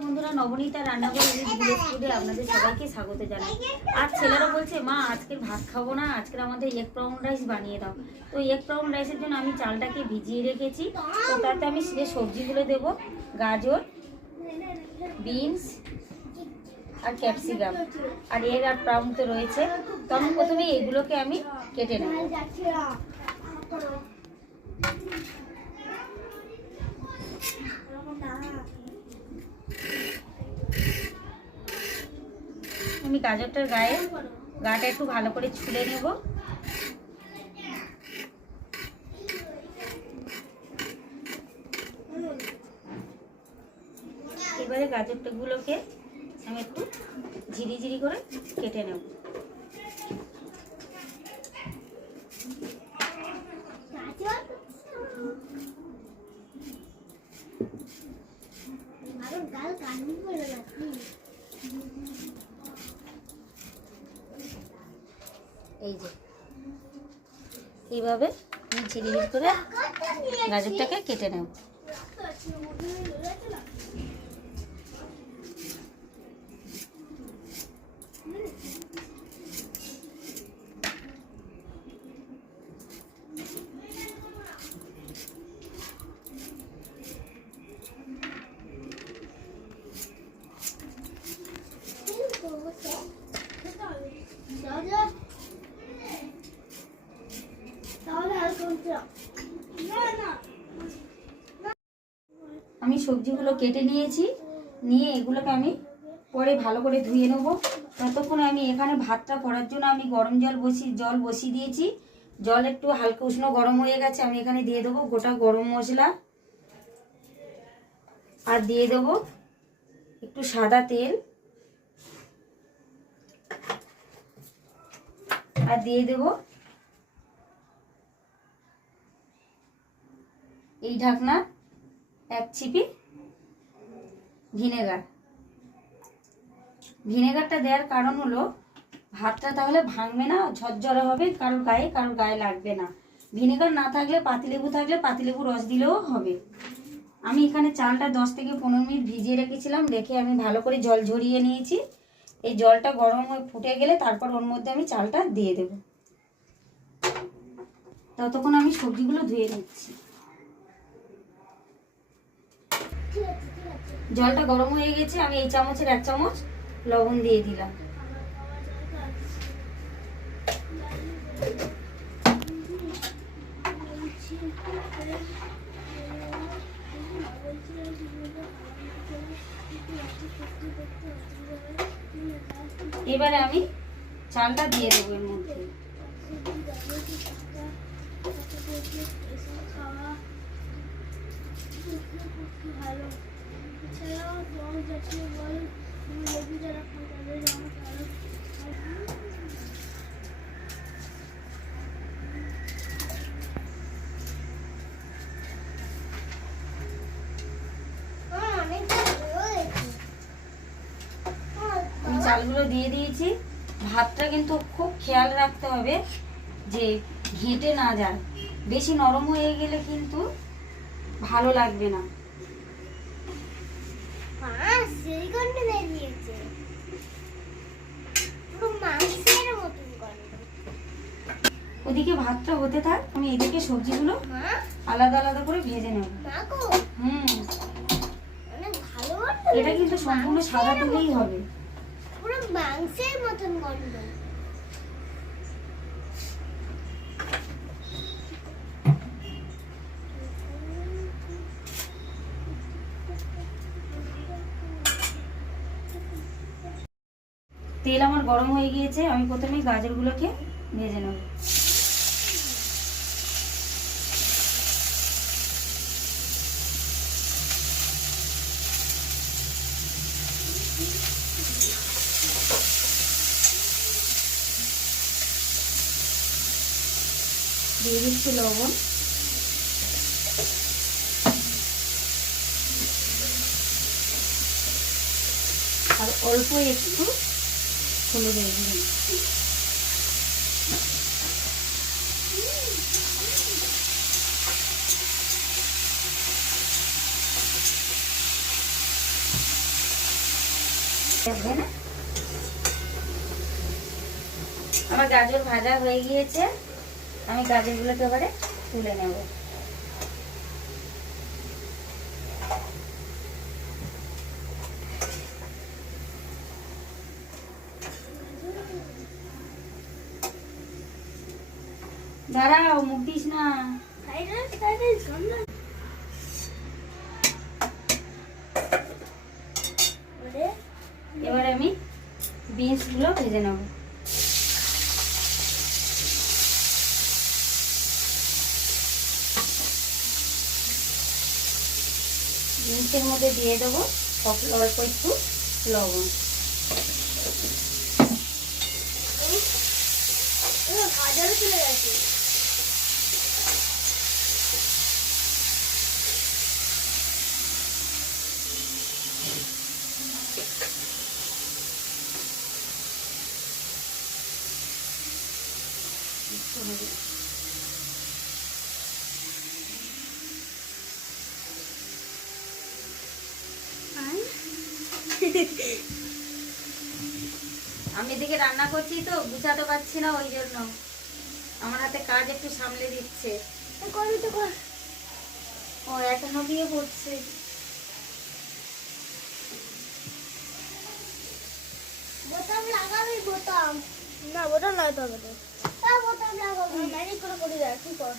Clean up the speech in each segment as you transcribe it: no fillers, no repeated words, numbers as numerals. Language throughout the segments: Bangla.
বন্ধুরা, নবনীতা রান্নাঘর ভিলেজ ফুডে আপনাদের সবাইকে স্বাগত জানাই। আর ছেলেরা বলছে মা আজকের ভাত খাবো না, আজকের আমাদের এগ ব্রাউন রাইস বানিয়ে দাও। তো এগ ব্রাউন রাইসের জন্য আমি চালটাকে ভিজিয়ে রেখেছি। তো তাতে আমি যে সবজিগুলো দেবো, গাজর, বিনস আর ক্যাপসিকাম আর এগ আর ব্রাউন তো রয়েছে। তো আমি প্রথমে এগুলোকে আমি কেটে নেব। আমি গাজরটার গাটা একটু ভালো করে ছুলে নেব। এবারে গাজরটাগুলোকে আমি একটু ঝিরি করে কেটে নেব। এই যে এইভাবে আমি ঝিরি করে গাজরটাকে কেটে নেব। আমি সবজিগুলো কেটে নিয়েছি, নিয়ে এগুলোকে আমি পরে ভালো করে ধুয়ে নেব। ততক্ষণে আমি এখানে ভাতটা করার জন্য আমি গরম জল বসিয়ে দিয়েছি। জল একটু হালকা উষ্ণ গরম হয়ে গেছে। আমি এখানে দিয়ে দেবো গোটা গরম মশলা, আর দিয়ে দেবো একটু সাদা তেল, আর দিয়ে দেবো এই ঢাকনা এক চিপি ভিনেগারটা দেওয়ার কারণ হলো ভাতটা তাহলে ভাঙবে না, ঝরঝরে হবে, কারোর গায়ে লাগবে না। ভিনেগার না থাকলে পাতিলেবু থাকলে পাতিলেবু রস দিলেও হবে। আমি এখানে চালটা 10 থেকে 15 মিনিট ভিজিয়ে রেখেছিলাম, রেখে আমি ভালো করে জল ঝরিয়ে নিয়েছি। এই জলটা গরম হয়ে ফুটে গেলে তারপর ওর মধ্যে আমি চালটা দিয়ে দেব। ততক্ষণ আমি সবজিগুলো ধুয়ে নিচ্ছি। জলটা গরম হয়ে গেছে, আমি এই চামচের 1 চামচ লবণ দিয়ে দিলাম। এবারে আমি চালটা দিয়ে দেবো এর মধ্যে। আমি চালগুলো দিয়ে দিয়েছি। ভাতটা কিন্তু খুব খেয়াল রাখতে হবে যে ঘেঁটে না যায়, বেশি নরম হয়ে গেলে কিন্তু ভালো লাগবে না। ওদিকে ভাতটা হতে থাক, আমি এদিকে সবজিগুলো আলাদা আলাদা করে ভেজে নেব। এটা কিন্তু সম্পূর্ণ সাদা তেলেই হবে। পুরো মাংসের মতন গন্ধ। তেল আমার গরম হয়ে গিয়েছে, আমি প্রথমে গাজরগুলোকে ভেজে নেব। দিয়ে দিচ্ছি লবণ, আর অল্প একটু হলুদ দিয়ে দিচ্ছি। আমার গাজর ভাজা হয়ে গিয়েছে, আমি গাজরগুলোকে এবারে তুলে নেব। দাঁড়াও, মুখ দিস না। এবার আমি বিনস গুলো ভেজে নেব। বিনসের মধ্যে দিয়ে দেবো অল্প একটু লবণ। চলে গেছে। আমি এদিকে রান্না করছি তো বুঝাতে পারছি না, ওই জন্য আমার হাতে কাজ একটু সামলে দিচ্ছে। ও এখনো দিয়ে পড়ছে। বোতাম লাগাবি? বোতাম না, বোতাম লাগাতে হবে তো। বোতাম লাগাবি, ম্যাজিক করে করে দেয়। কি কর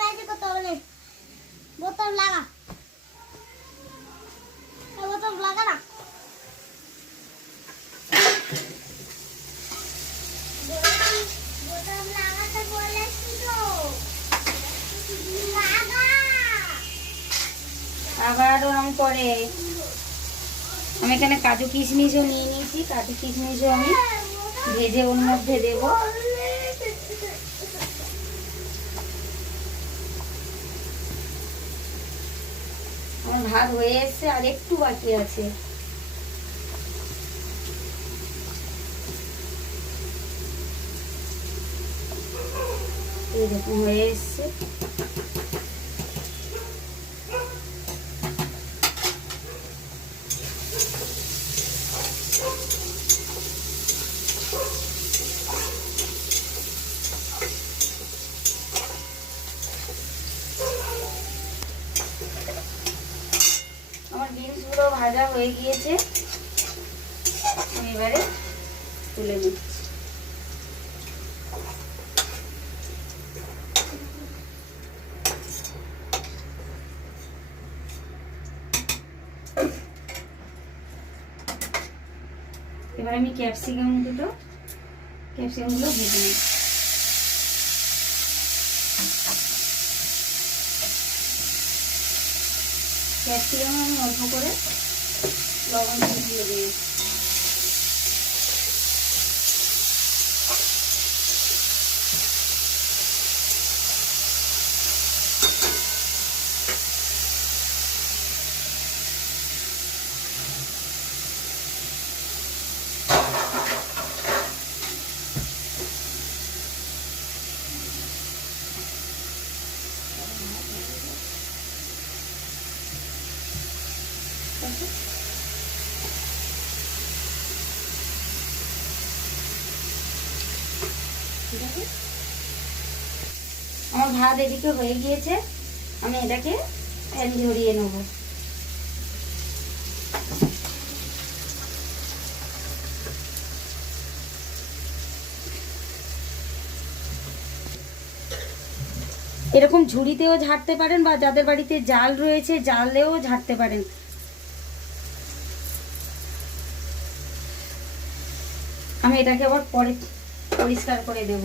ম্যাজিক করতে হবে? বোতাম লাগা, বোতাম লাগা না। বোতাম লাগাতে বলেছি তো, লাগা। আবার ওরম করে। আমি এখানে কাজু কিশমিশও নিয়ে নিয়েছি, কাজু কিশমিশও আমি ভেজে ওর মধ্যে দেব। আমার ভাত হয়ে এসছে, আর একটু বাকি আছে। এরকম হয়ে এসছে। আমার বিনসগুলো ভাজা হয়ে গিয়েছে, আমি এবারে তুলে নিচ্ছি। এবার আমি ক্যাপসিকামগুলো ভেজে নিই। ক্যাপসিকাম আমি অল্প করে লবণ দিয়ে দিই। আমার ভাত এদিকে হয়ে গিয়েছে, আমি এটাকে ফ্যান ঝরিয়ে নেব। এরকম ঝুড়িতেও ঝাড়তে পারেন, বা যাদের বাড়িতে জাল রয়েছে জালেও ঝাড়তে পারেন। আমি এটাকে আবার পরে পরিষ্কার করে দেব।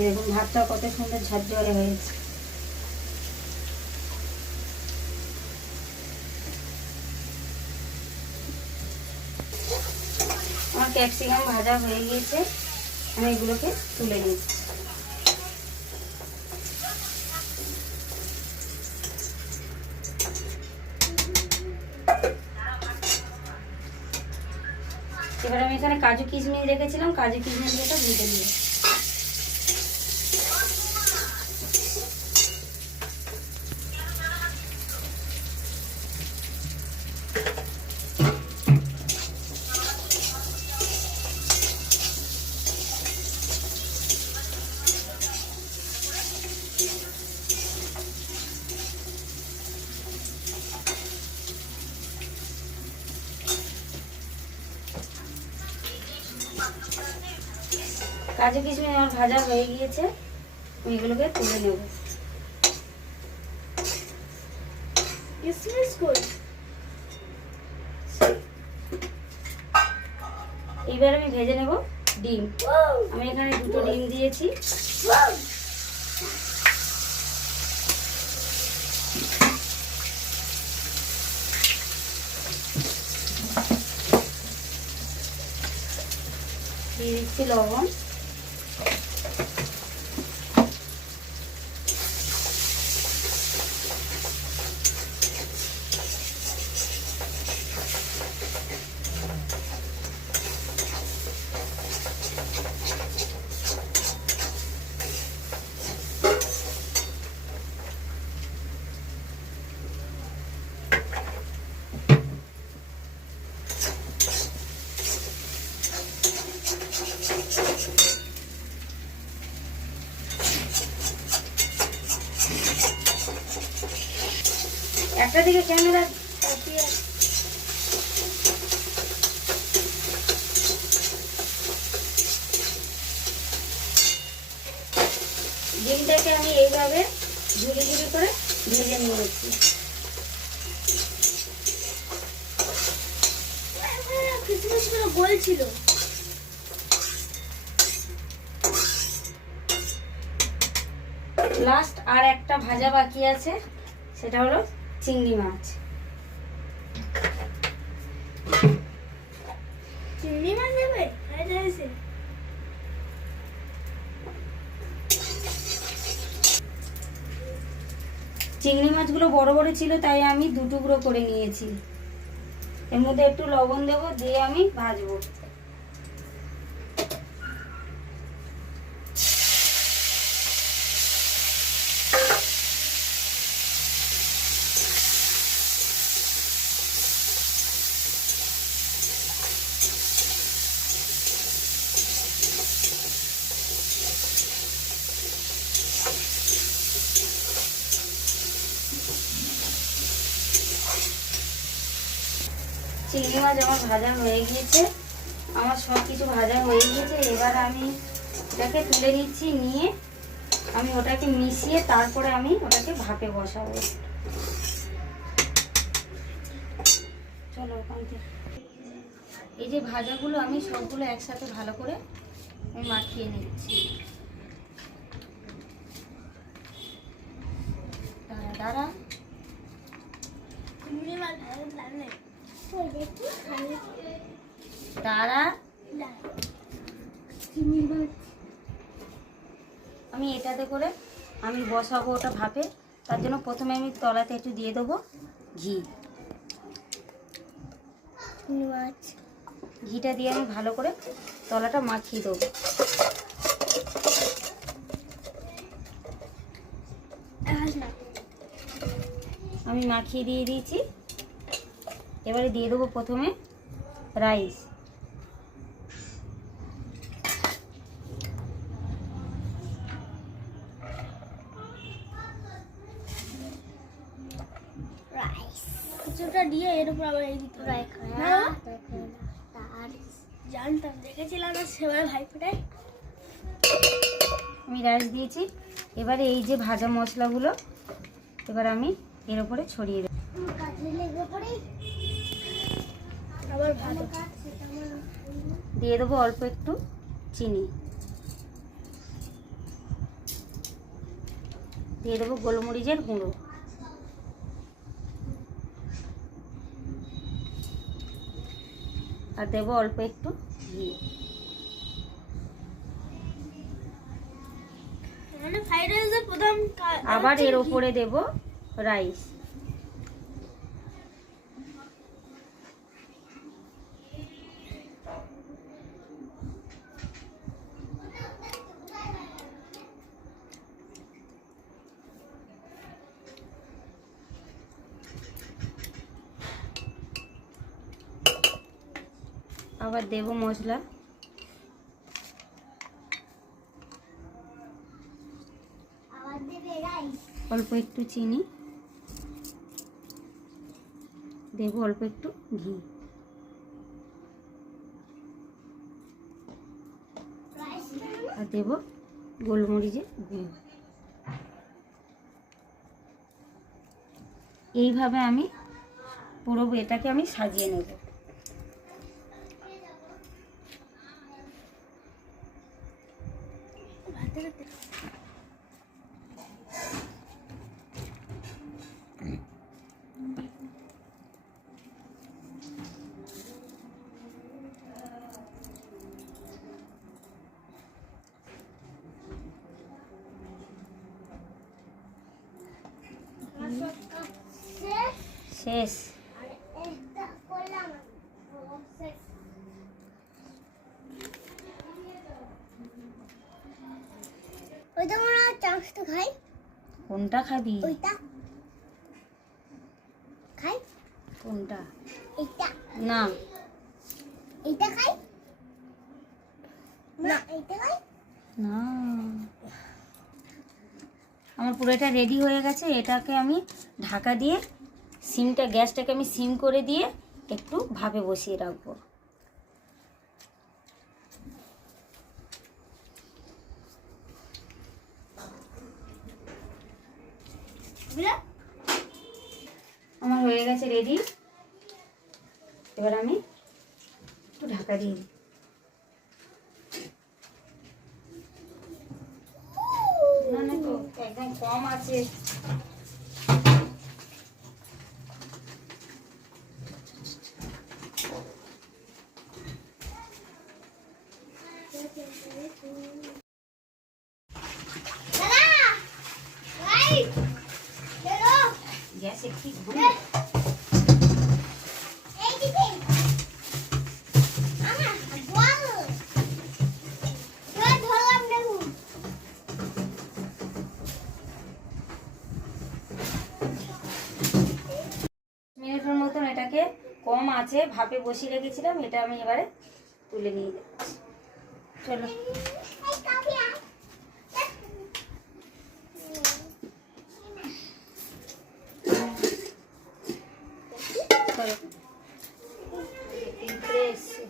এরকম ভাতটা কত সুন্দর ঝরঝরে হয়েছে। আমার ক্যাপসিকাম ভাজা হয়ে গিয়েছে, আমি এগুলোকে তুলে নিচ্ছি। এবার আমি এখানে কাজু কিশমিশ রেখেছিলাম, কাজু কিশমিশটা ভেজে নিয়ে কাজু কিশমিশ আমার ভাজা হয়ে গিয়েছে, আমি এগুলোকে তুলে নেব। কিশমিশ কই? এইবার আমি ভেজে নেব ডিম। আমি এখানে 2টো ডিম দিয়েছি। দিয়ে দিচ্ছি লবণ, একটা দিকে ক্যামেরা তাকিয়ে আছে। ডিমটাকে আমি এইভাবে ঝুলি ঝুলি করে ভেজে নিয়েছি। কিশমিশগুলো গোল ছিল। লাস্ট আর একটা ভাজা বাকি আছে, সেটা হলো চিংড়ি মাছ। চিংড়ি মাছ দেবে? চিংড়ি মাছগুলো বড় বড় ছিল, তাই আমি 2 টুকরো করে নিয়েছি। এর মধ্যে একটু লবণ দেব, দিয়ে আমি ভাজবো। চিংড়ি মাছ আমার ভাজা হয়ে গিয়েছে, আমার সব কিছু ভাজা হয়ে গিয়েছে। এবার আমি এটাকে তুলে নিচ্ছি, নিয়ে আমি ওটাকে মিশিয়ে তারপরে আমি ওটাকে ভাপে বসাবো। চলো ওখান থেকে এই যে ভাজাগুলো আমি সবগুলো একসাথে ভালো করে আমি মাখিয়ে নিচ্ছি। দাঁড়া দাঁড়া, চিংড়ি মাছ ভালো লাগে। দাঁড়া, আমি এটাতে করে আমি বসাবো ওটা ভাপে। তার জন্য প্রথমে আমি তলাতে একটু দিয়ে দেবো ঘি। ঘিটা দিয়ে আমি ভালো করে তলাটা মাখিয়ে দেবো। আমি মাখিয়ে দিয়ে দিয়েছি। এবারে দিয়ে দেবো প্রথমে রাইস। কিছুটা দিয়ে এর উপর আবার এই দিতে হয়। জানতাম, দেখেছিলাম না সেবার ভাই ফোটায়। আমি রাইস দিয়েছি। এবারে এই যে ভাজা মশলাগুলো এবার আমি এর উপরে ছড়িয়ে দেবো। আবার ভালো দিয়ে দেবো অল্প একটু চিনি, দিয়ে দেবো গোলমরিচের গুঁড়ো, আর দেবো অল্প একটু ঘি। মানে ফ্রাইড রাইসের প্রথম আবার এর উপরে দেব রাইস। আবার দেব মশলা, অল্প একটু চিনি, দেব অল্প একটু ঘি। আর দেবো গোলমরিচের গুঁড়ো। এইভাবে আমি পুরো এটাকে আমি সাজিয়ে নেব। শেষ। ওইটা মনে হয় চামচ তো খাই। কোনটা খাবি? ওইটা খাই। কোনটা? এইটা না, এইটা খাই না, এইটা খাই না। আমার পুরো এটা রেডি হয়ে গেছে। এটাকে আমি ঢাকা দিয়ে গ্যাসটাকে আমি সিম করে দিয়ে একটু ভাপে বসিয়ে রাখবো। আমার হয়ে গেছে রেডি। এবার আমি একটু ঢাকা দিয়ে দিই। না না, তো একদম কম আছে। গ্যাস একটু মিনিটের মতন এটাকে কম আছে ভাপে বসিয়ে রেখেছিলাম। এটা আমি এবারে তুলে নিয়ে যাচ্ছি। চলো। পিঁপড়ে এসছে,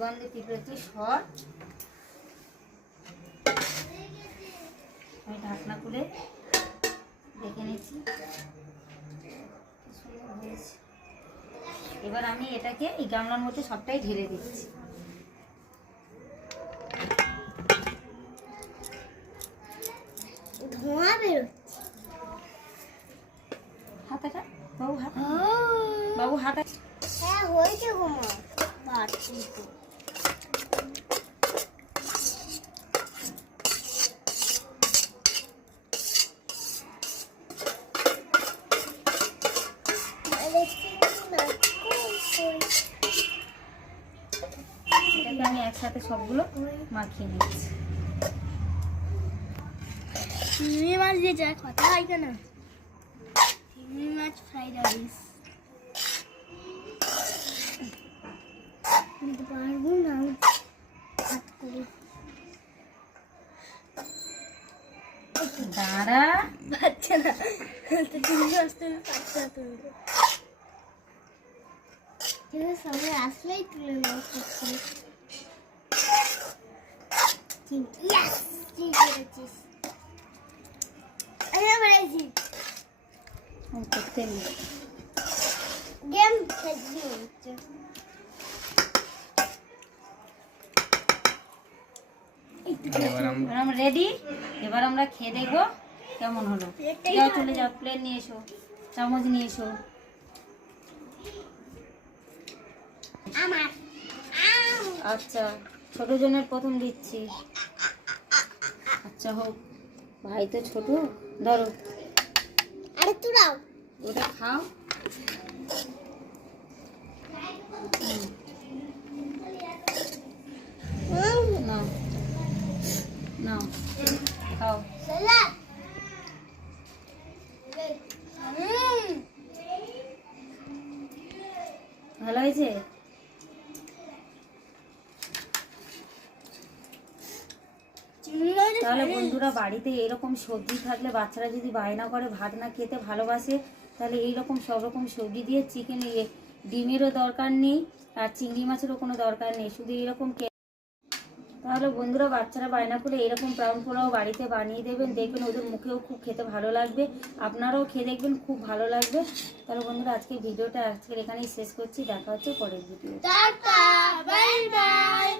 গন্ধে পিঁপড়ে তুই সর। আমি ঢাকনা খুলে দেখে নিচ্ছি, সুন্দর হয়েছে। এবার আমি এটাকে এই গামলার মধ্যে সবটাই ঢেলে দিচ্ছি। ধোঁয়া বেরোচ্ছে। হাতাটা বাবু, হাত বাবু, হাতা। হ্যাঁ হয়েছে গো মা, বাড়ছি তো। এটাকে আমি একসাথে সবগুলো মাখিয়ে নিচ্ছি। চিংড়ি মাছ দিয়ে যা কথা হয় কেন, চিংড়ি মাছ ফ্রাইড রাইস কিন্তু পারবো না হাত করে। দাঁড়া, বাচ্চা না তো চিংড়ি মাছ তুমি পাচ্ছা তুমি। ঠিক আছে, সবাই আসলেই তুলে নেওয়া করছি। ইয়েস, ঠিক করেছিস। আমি পেরেছি। করতে নেই। গেম খেলছি হচ্ছে। এবার আমরা রেডি। এবার আমরা খেয়ে দেখবো কেমন হলো। যাও, চলে যাও, প্লেট নিয়ে এসো, চামচ নিয়ে এসো। আমার আচ্ছা, ছোট জনের প্রথম দিচ্ছি। আচ্ছা হোক, ভাই তো ছোট, ধরো। আরেকটু দাও। ওটা খাও। নাও নাও, খাও। সালাদ। ভালো হয়েছে? তাহলে বন্ধুরা, বাড়িতে এরকম সবজি থাকলে বাচ্চারা যদি বায়না করে ভাত না খেতে ভালোবাসে, তাহলে এইরকম সব রকম সবজি দিয়ে চিকেন, ডিমেরও দরকার নেই আর চিংড়ি মাছেরও কোনো দরকার নেই, শুধু এরকম তাহলে বন্ধুরা বাচ্চারা বায়না করে এরকম ব্রাউন পোলাও বাড়িতে বানিয়ে দেবেন, দেখবেন ওদের মুখেও খুব খেতে ভালো লাগবে, আপনারাও খেয়ে দেখবেন খুব ভালো লাগবে। তাহলে বন্ধুরা আজকে ভিডিওটা আজকের এখানেই শেষ করছি, দেখা হচ্ছে পরের ভিডিও। Tata bye bye.